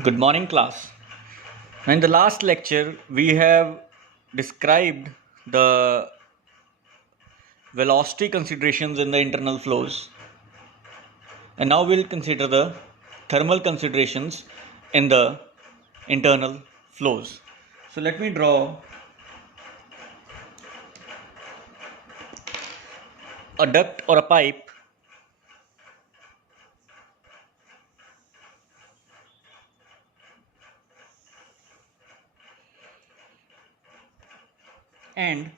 Good morning, class. In the last lecture, we have described the velocity considerations in the internal flows, and now we'll consider the thermal considerations in the internal flows. So, let me draw a duct or a pipe and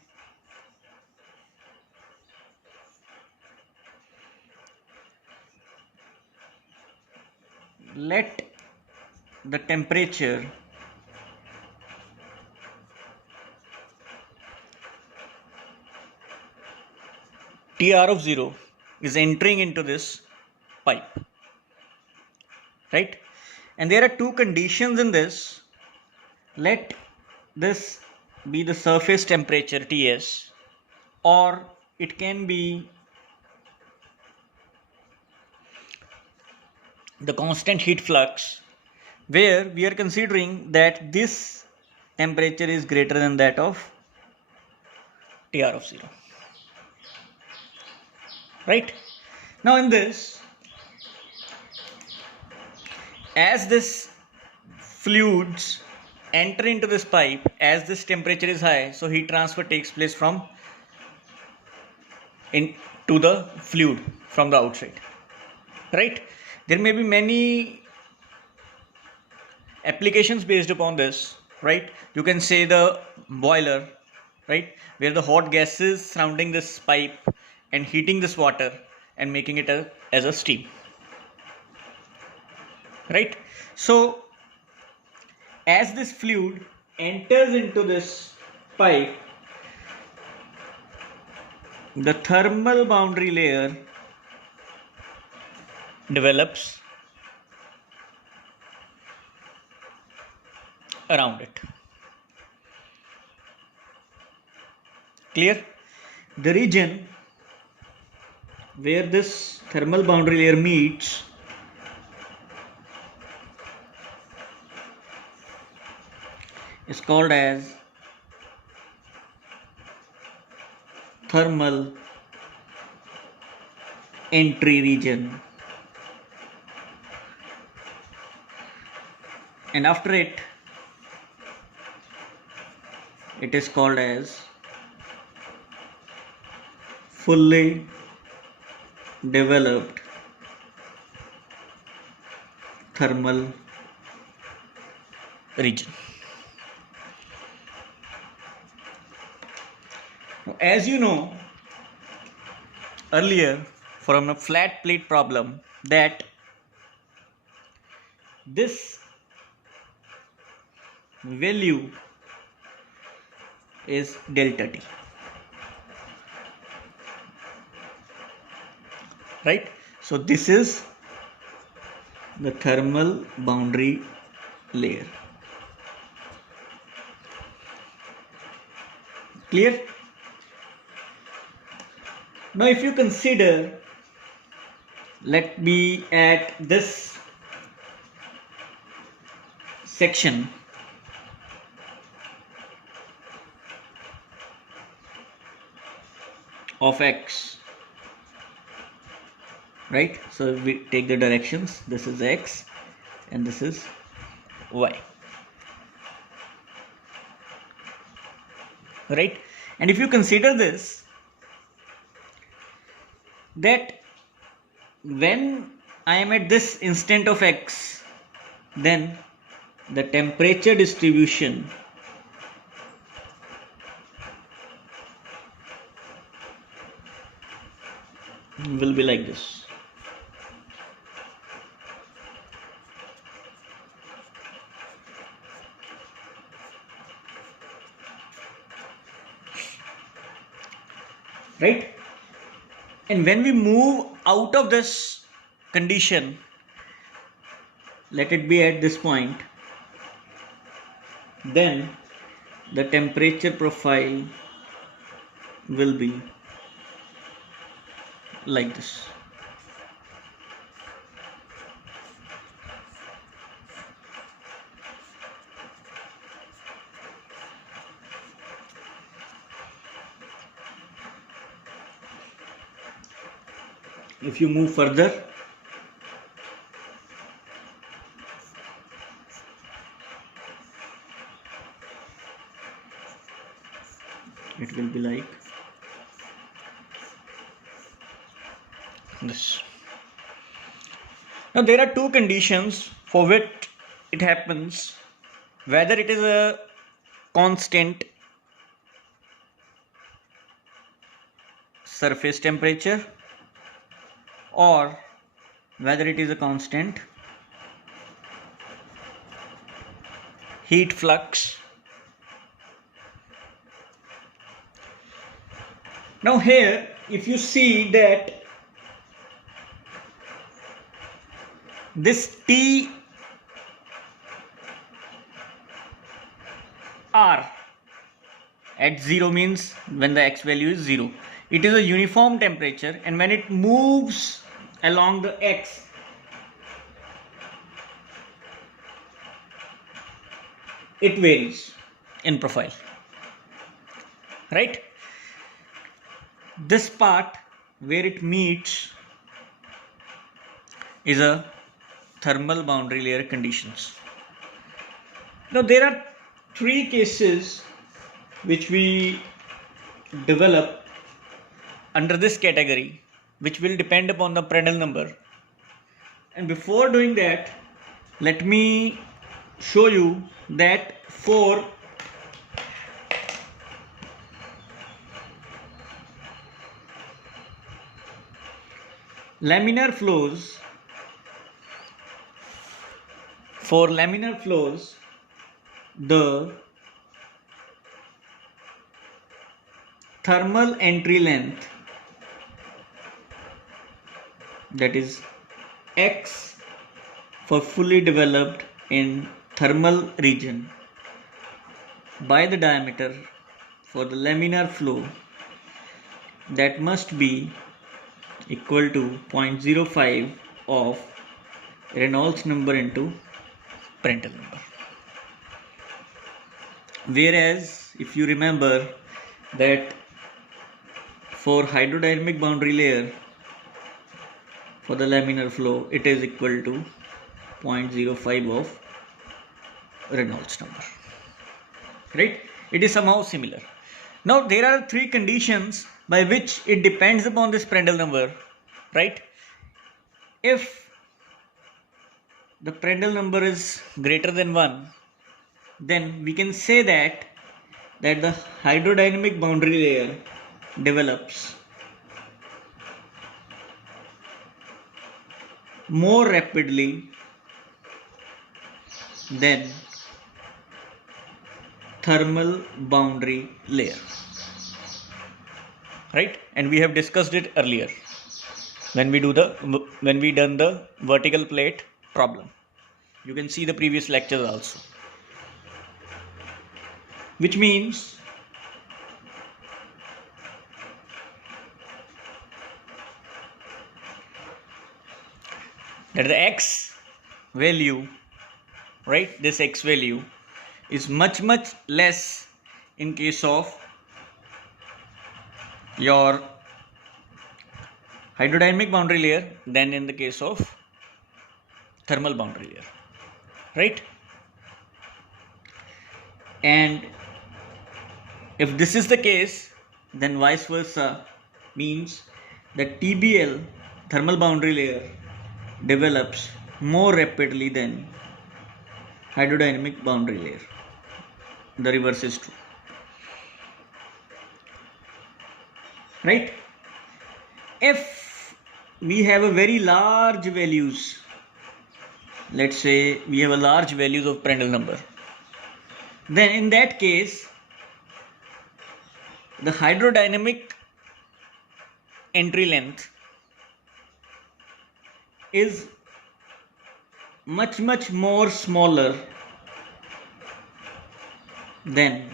let the temperature Tr of 0 is entering into this pipe, right? And there are two conditions in this. Let this be the surface temperature Ts, or it can be the constant heat flux, where we are considering that this temperature is greater than that of Tr of 0, right? Now in this, as this fluids enter into this pipe, as this temperature is high, so heat transfer takes place from into the fluid from the outside, right? There may be many applications based upon this, right? You can say the boiler, right, where the hot gases surrounding this pipe and heating this water and making it as a steam, right? So as this fluid enters into this pipe, the thermal boundary layer develops around it. Clear? The region where this thermal boundary layer meets is called as thermal entry region, and after it is called as fully developed thermal region. Now, as you know earlier from a flat plate problem, that this value is delta T, right? So this is the thermal boundary layer. Clear? Now if you consider, let me at this section of x, right? So if we take the directions, this is x and this is y, right? And if you consider this, that when I am at this instant of x, then the temperature distribution will be like this. Right? And when we move out of this condition, let it be at this point, then the temperature profile will be like this. If you move further, it will be like this. Now there are two conditions for which it happens, whether it is a constant surface temperature or whether it is a constant heat flux. Now here, if you see that this T R at 0 means when the x value is 0. It is a uniform temperature, and when it moves along the x, it varies in profile, right? This part where it meets is a thermal boundary layer conditions. Now there are three cases which we develop under this category, which will depend upon the Prandtl number. And before doing that, let me show you that for laminar flows, the thermal entry length, that is x for fully developed in thermal region, by the diameter for the laminar flow, that must be equal to 0.05 of Reynolds number into Prandtl number. Whereas if you remember that for hydrodynamic boundary layer, for the laminar flow, it is equal to 0.05 of Reynolds number, right? It is somehow similar. Now there are three conditions by which it depends upon this Prandtl number, right? If the Prandtl number is greater than 1, then we can say that the hydrodynamic boundary layer develops more rapidly than thermal boundary layer, right? And we have discussed it earlier when we done the vertical plate problem. You can see the previous lectures also, which means that the x value, right, this x value is much less in case of your hydrodynamic boundary layer than in the case of thermal boundary layer, right? And if this is the case, then vice versa, means that TBL, thermal boundary layer, develops more rapidly than hydrodynamic boundary layer. The reverse is true, right? If we have a very large values, let's say we have a large values of Prandtl number, then in that case the hydrodynamic entry length is much more smaller than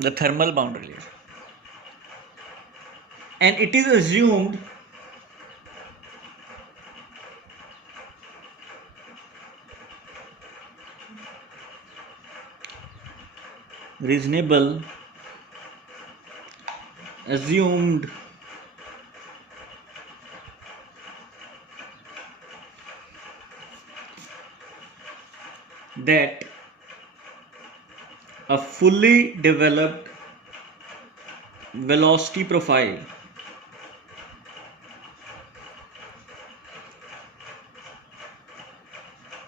the thermal boundary layer, and it is assumed reasonable assumed that a fully developed velocity profile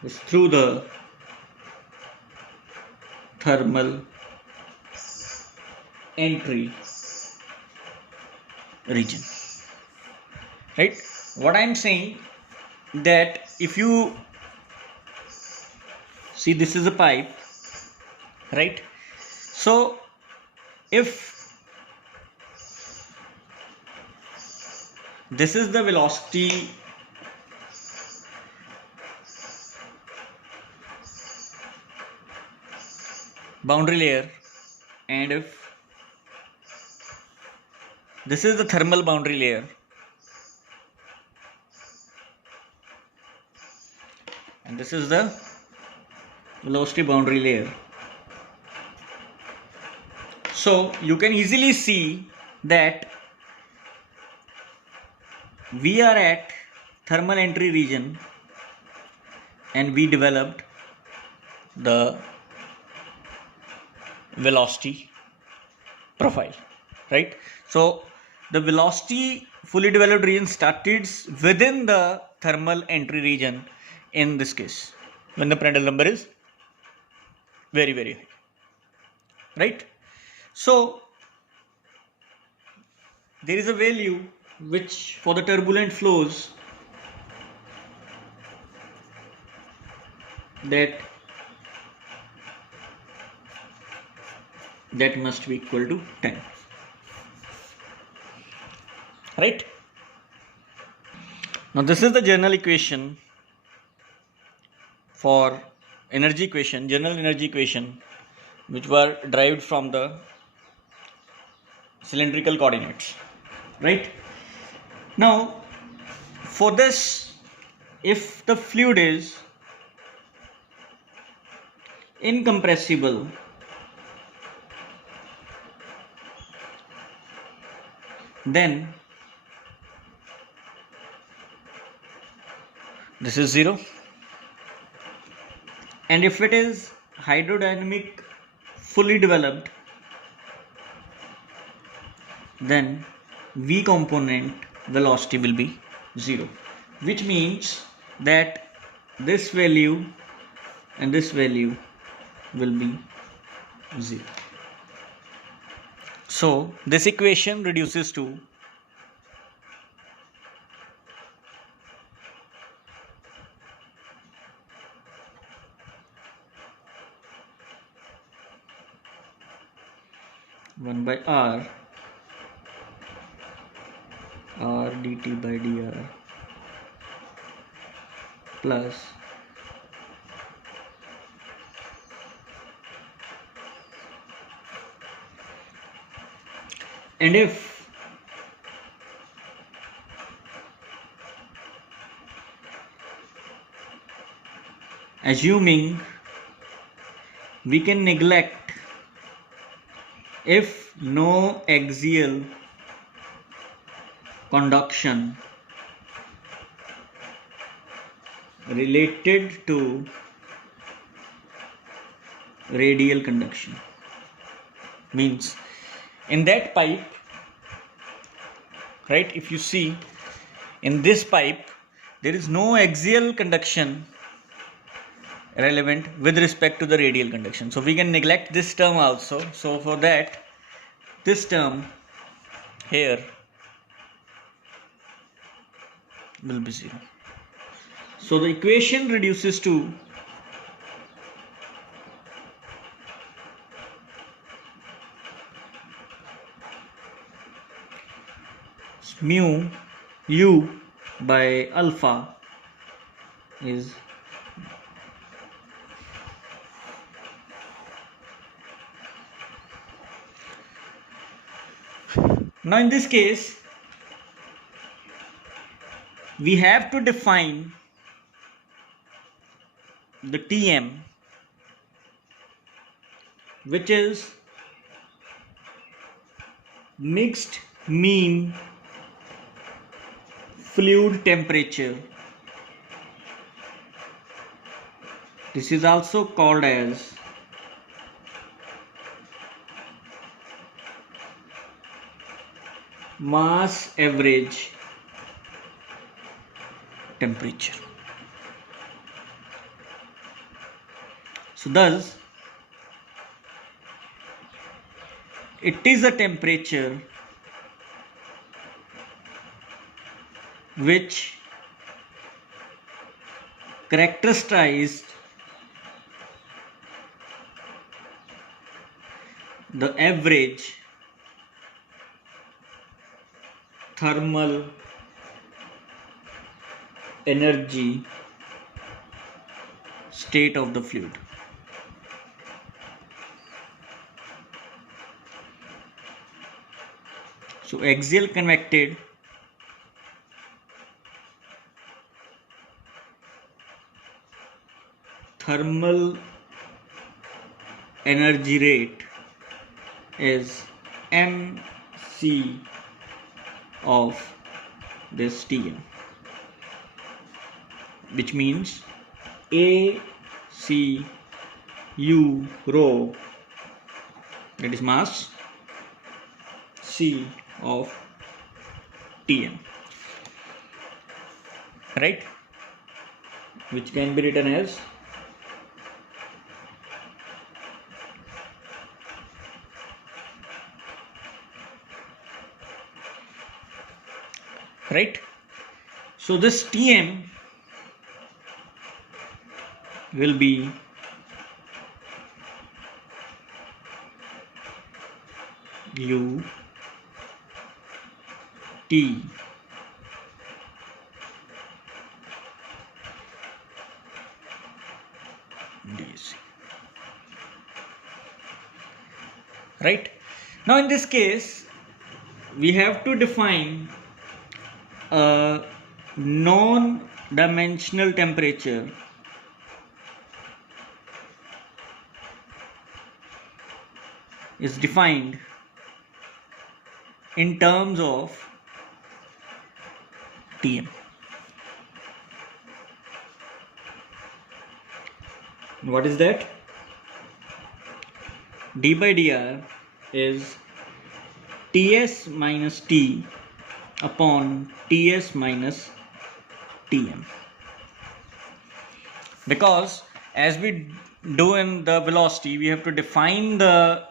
is through the thermal entry region, right? What I'm saying, that if you see, this is a pipe, right? So if this is the velocity boundary layer, and if this is the thermal boundary layer, and this is the velocity boundary layer, so you can easily see that we are at thermal entry region and we developed the velocity profile, right? So the velocity fully developed region started within the thermal entry region in this case when the Prandtl number is very high, right? So there is a value which for the turbulent flows that must be equal to 10, right? Now this is the general equation for energy equation, general energy equation, which were derived from the cylindrical coordinates, right? Now for this, if the fluid is incompressible, then this is 0, and if it is hydrodynamic fully developed, then V component velocity will be 0, which means that this value and this value will be 0. So this equation reduces to one by r dt by dr plus and if assuming we can neglect if no axial conduction related to radial conduction, means in that pipe, right, if you see in this pipe there is no axial conduction relevant with respect to the radial conduction, so we can neglect this term also. So for that, this term here will be 0. So the equation reduces to mu u by alpha is now in this case we have to define the Tm, which is mixed mean fluid temperature. This is also called as mass average temperature. So thus, it is a temperature which characterized the average thermal energy state of the fluid. So axial convected thermal energy rate is mc of this Tm, which means ACU rho, that is mass, C of Tm, right, which can be written as right. So this Tm will be U T DC, right. Now in this case we have to define a non-dimensional temperature is defined in terms of Tm. What is that? D by dr is Ts minus T upon Ts minus Tm, because as we do in the velocity we have to define the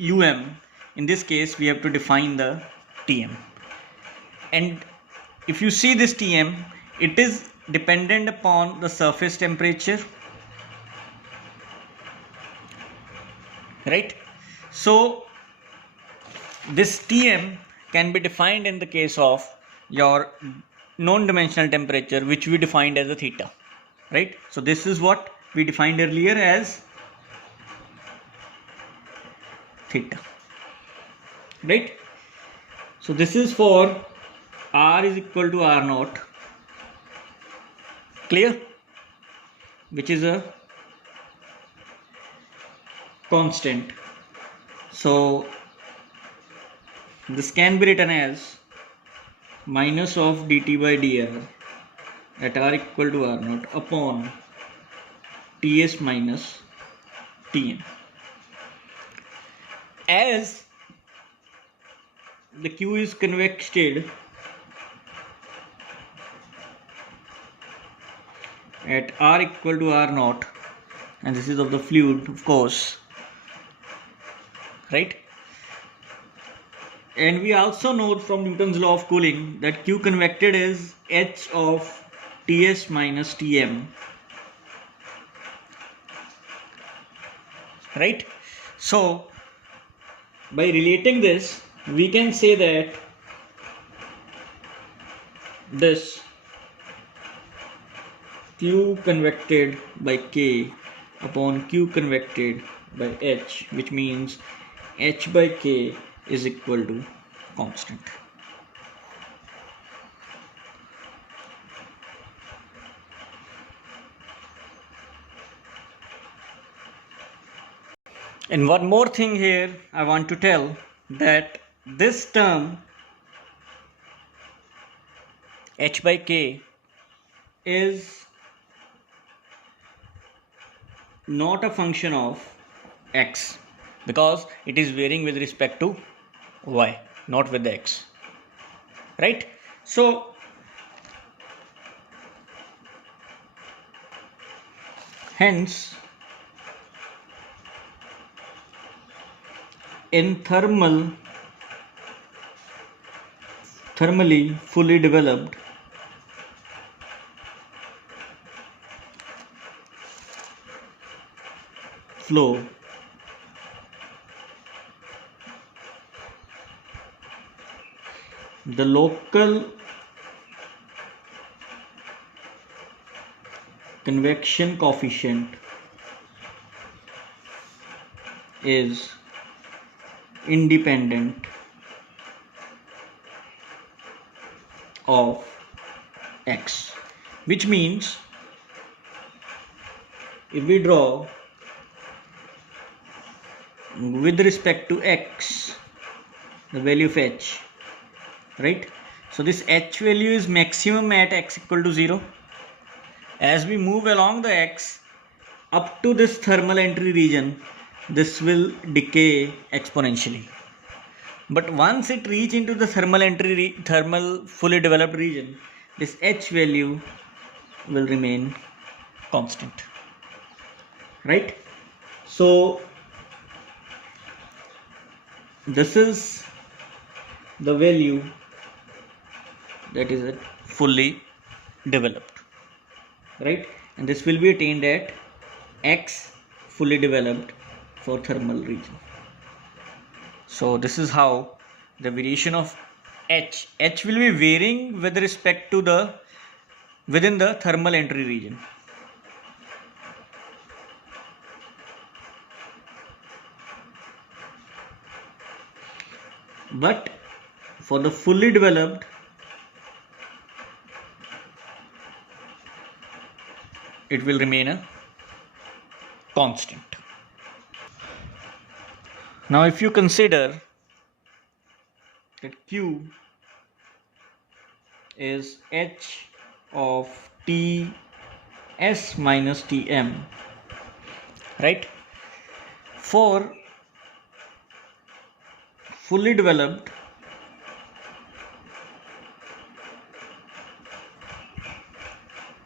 um. In this case we have to define the Tm, and if you see this Tm, it is dependent upon the surface temperature, right. So this Tm can be defined in the case of your non-dimensional temperature, which we defined as a theta, right. So this is what we defined earlier as theta, right. So this is for R is equal to R naught, clear, which is a constant. So this can be written as minus of dt by dr at R equal to R naught upon Ts minus Tm. As the Q is convected at R equal to R naught, and this is of the fluid, of course, right. And we also know from Newton's law of cooling that Q convected is H of Ts minus Tm, right. So by relating this, we can say that this Q convected by K upon Q convected by H, which means H by K is equal to constant. And one more thing here I want to tell, that this term h by k is not a function of x because it is varying with respect to y, not with the x, right? So hence in thermally fully developed flow, the local convection coefficient is independent of x, which means if we draw with respect to x the value of h, right? So this h value is maximum at x equal to 0. As we move along the x up to this thermal entry region, this will decay exponentially. But once it reach into the thermal fully developed region, this h value will remain constant, right? So this is the value that is fully developed, right? And this will be attained at x fully developed for thermal region. So this is how the variation of h will be varying with respect to the within the thermal entry region. But for the fully developed, it will remain a constant. Now if you consider that Q is h of Ts minus Tm, right? For fully developed,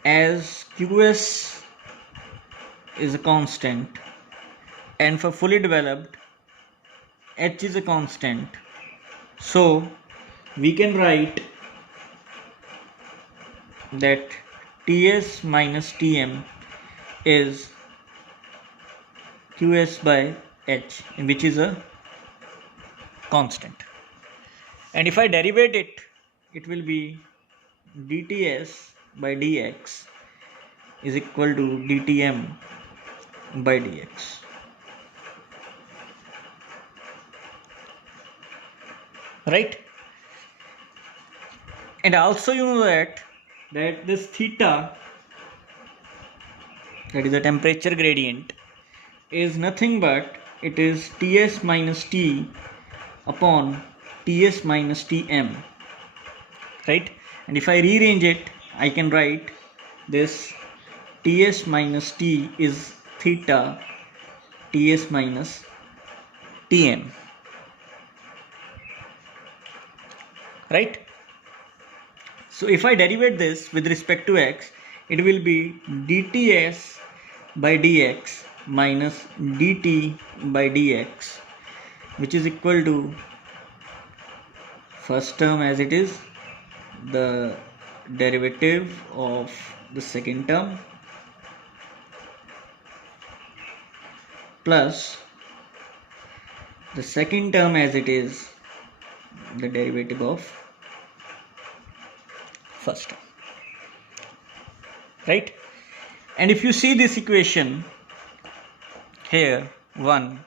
as Qs is a constant and for fully developed h is a constant, so we can write that Ts minus Tm is Qs by h, which is a constant. And if I derivate it, it will be dTs by dx is equal to dTm by dx. Right? And also you know that this theta, that is the temperature gradient, is nothing but it is Ts minus T upon Ts minus Tm, right? And if I rearrange it, I can write this Ts minus T is theta Ts minus Tm, right? So if I derivate this with respect to x, it will be dTs by dx minus dt by dx, which is equal to first term as it is, the derivative of the second term, plus the second term as it is, the derivative of first term, right? And if you see this equation here 1,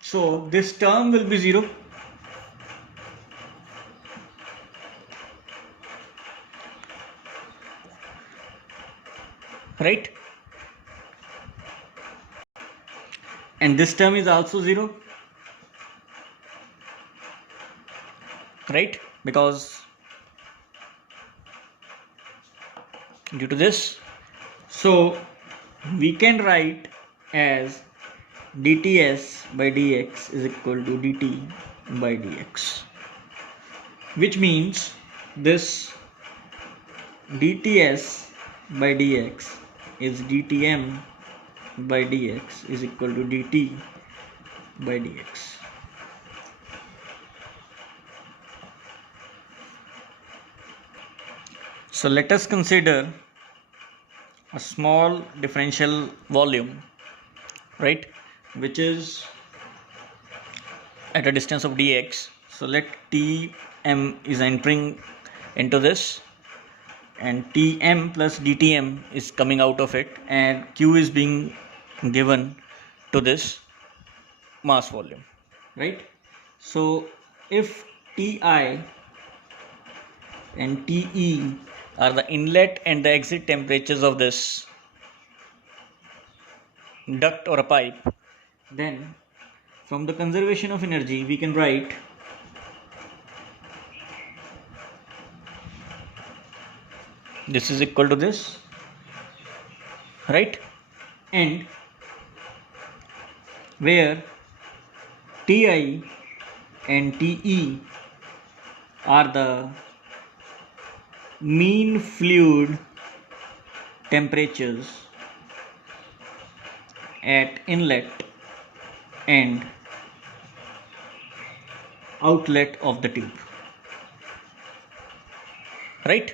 so this term will be 0, right? And this term is also 0, right? Because due to this, so we can write as dTs by dx is equal to dt by dx, which means this dTs by dx is dTm by dx is equal to dt by dx. So let us consider a small differential volume, right, which is at a distance of dx. So let Tm is entering into this, and Tm plus dTm is coming out of it, and Q is being given to this mass volume, right? So if Ti and Te are the inlet and the exit temperatures of this duct or a pipe, then from the conservation of energy we can write this is equal to this, right? And where Ti and Te are the mean fluid temperatures at inlet and outlet of the tube, right?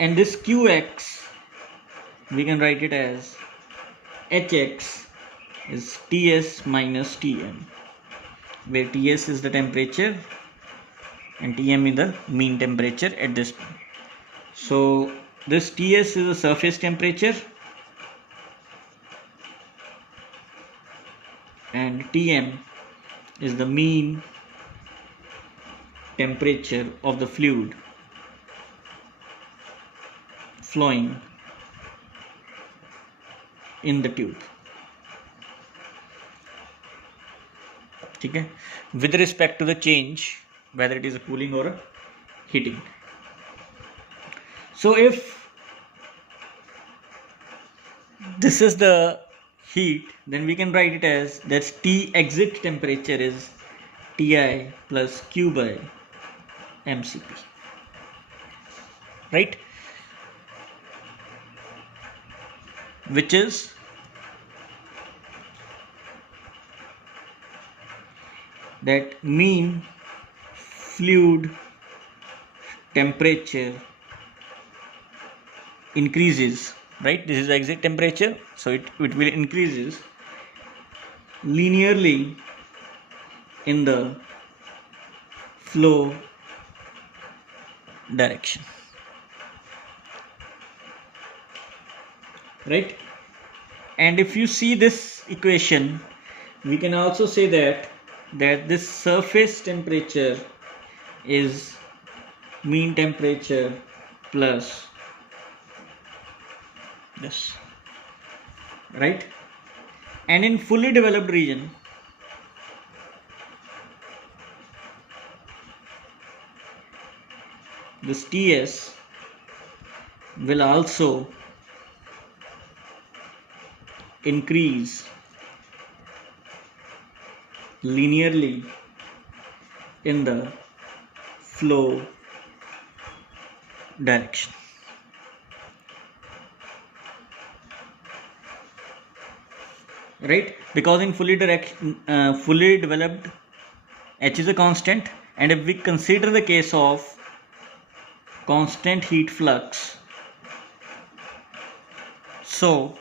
And this Qx we can write it as Hx is Ts minus Tm, where Ts is the temperature and Tm is the mean temperature at this point. So this Ts is the surface temperature and Tm is the mean temperature of the fluid flowing in the tube. Okay, with respect to the change, whether it is a cooling or a heating. So if this is the heat, then we can write it as that T exit temperature is Ti plus Q by mCp, right? Which is that mean fluid temperature increases, right? This is the exit temperature, so it will increases linearly in the flow direction, right? And if you see this equation, we can also say that this surface temperature is mean temperature plus this, right? And in fully developed region, this Ts will also increase linearly in the flow direction, right? Because in fully developed H is a constant, and if we consider the case of constant heat flux, so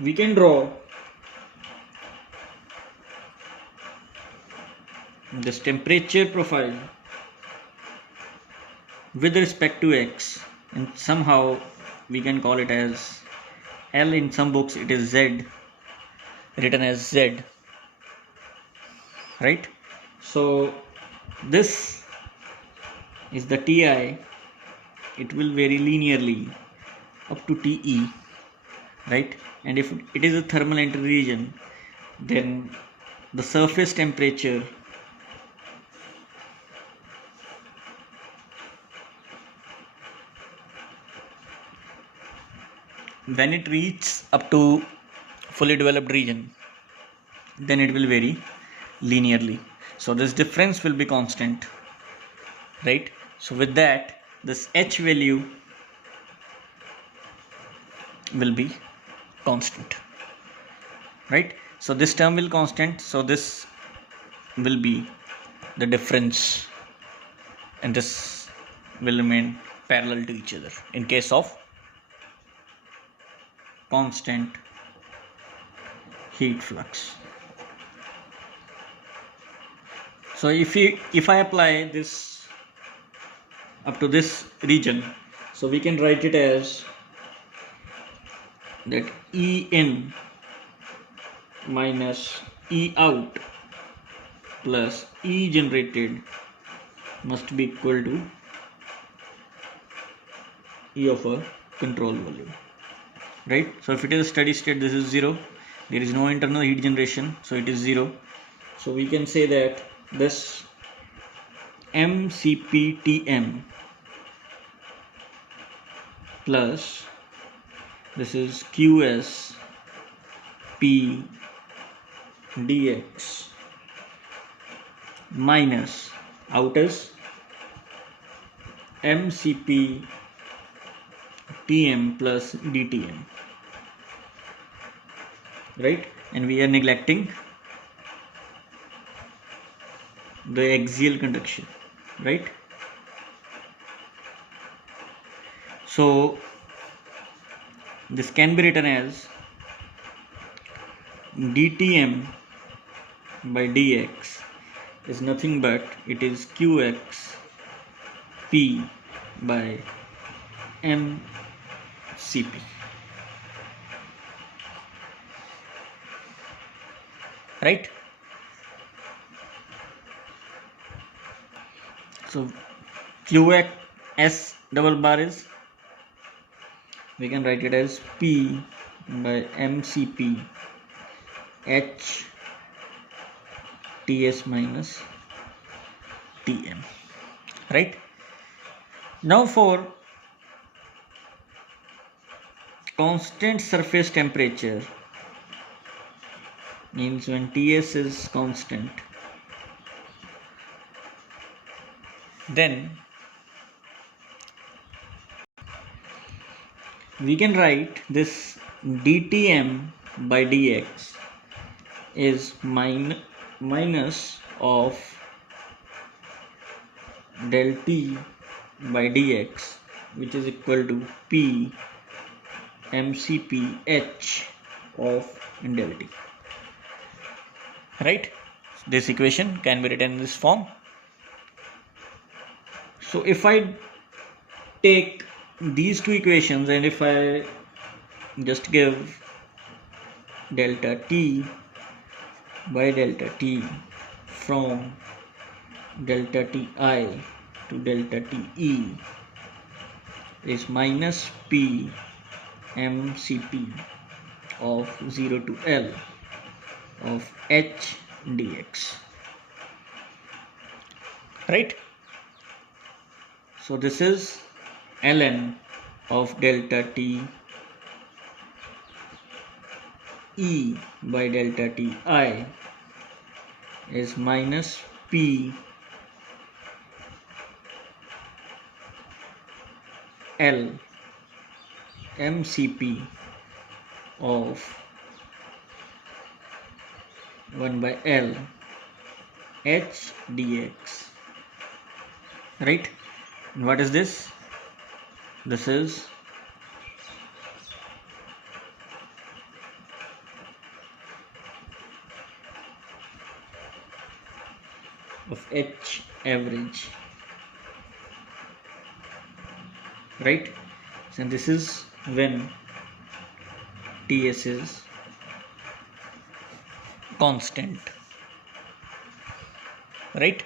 we can draw this temperature profile with respect to x, and somehow we can call it as L. In some books it is Z, written as Z, right? So this is the Ti, it will vary linearly up to Te, right? And if it is a thermal entry region, then the surface temperature when it reaches up to fully developed region, then it will vary linearly. So this difference will be constant, right? So with that, this h value will be constant, right? So this term will constant, so this will be the difference, and this will remain parallel to each other in case of constant heat flux. So if I apply this up to this region, so we can write it as that E in minus E out plus E generated must be equal to E of a control volume, right? So if it is a steady state, this is 0, there is no internal heat generation, so it is 0. So we can say that this MCPTM plus this is QS P dx minus out is MCP TM plus DTM, right? And we are neglecting the axial conduction, right? So this can be written as DTM by dx is nothing but it is QX P by MCP, right? So QX S double bar is, we can write it as P by MCP H TS minus TM, right? Now for constant surface temperature, means when TS is constant, then we can write this DTM by dx is minus of del T by dx, which is equal to P MCP H of del T, right? This equation can be written in this form. So if I take these two equations and if I just give delta T by delta T from delta Ti to delta Te is minus P MCP of 0 to L of H dx, right? So this is ln of delta T E by delta Ti is minus P L MCP of 1 by L H dx, right? And what is this? This is of H average, right? So this is when TS is constant, right?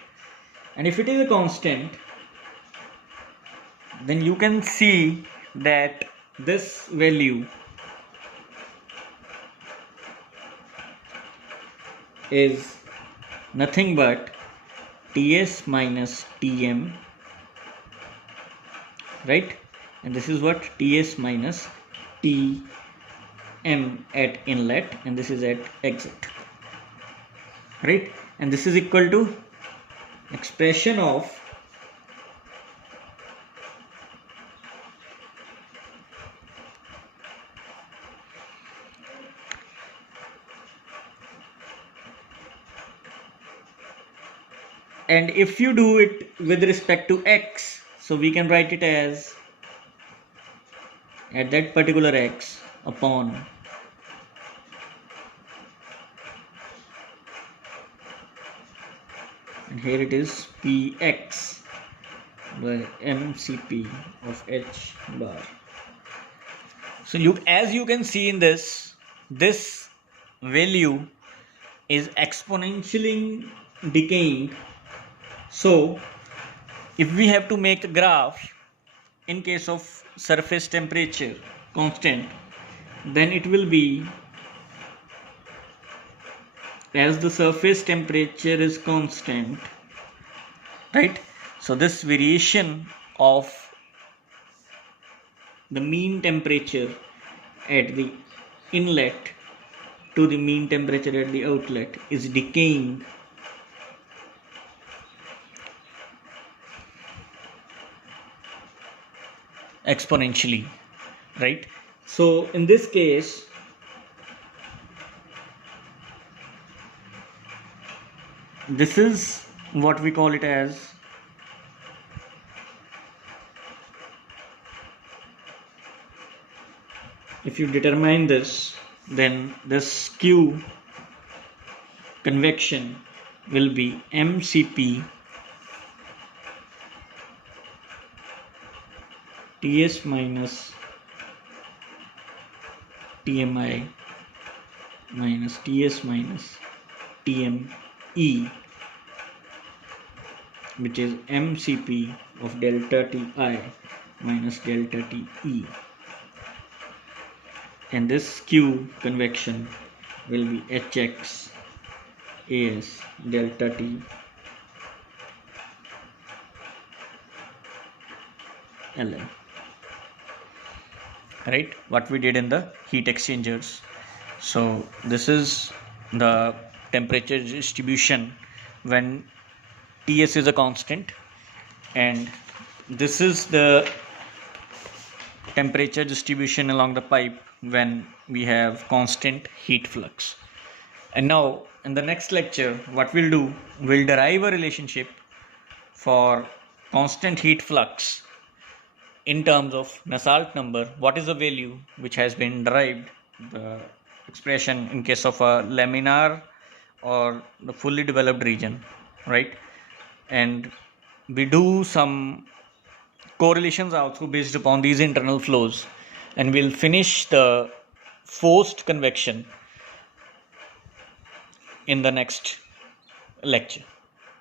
And if it is a constant, then you can see that this value is nothing but Ts minus Tm, right? And this is what Ts minus Tm at inlet and this is at exit, right? And this is equal to expression of and if you do it with respect to x, so we can write it as at that particular x upon and here it is px by mcp of h bar. So as you can see in this value is exponentially decaying. So if we have to make a graph in case of surface temperature constant, then it will be as the surface temperature is constant, right? So this variation of the mean temperature at the inlet to the mean temperature at the outlet is decaying exponentially, right? So in this case, this is what we call it as if you determine this, then this Q convection will be mcp Ts minus Tmi minus Ts minus Tme, which is mcp of delta Ti minus delta Te, and this Q convection will be Hx as delta T Ln, right? What we did in the heat exchangers. So this is the temperature distribution when Ts is a constant, and this is the temperature distribution along the pipe when we have constant heat flux. And now in the next lecture, what we'll do, we'll derive a relationship for constant heat flux in terms of Nusselt number. What is the value which has been derived, the expression in case of a laminar or the fully developed region, right? And we do some correlations also based upon these internal flows, and we'll finish the forced convection in the next lecture.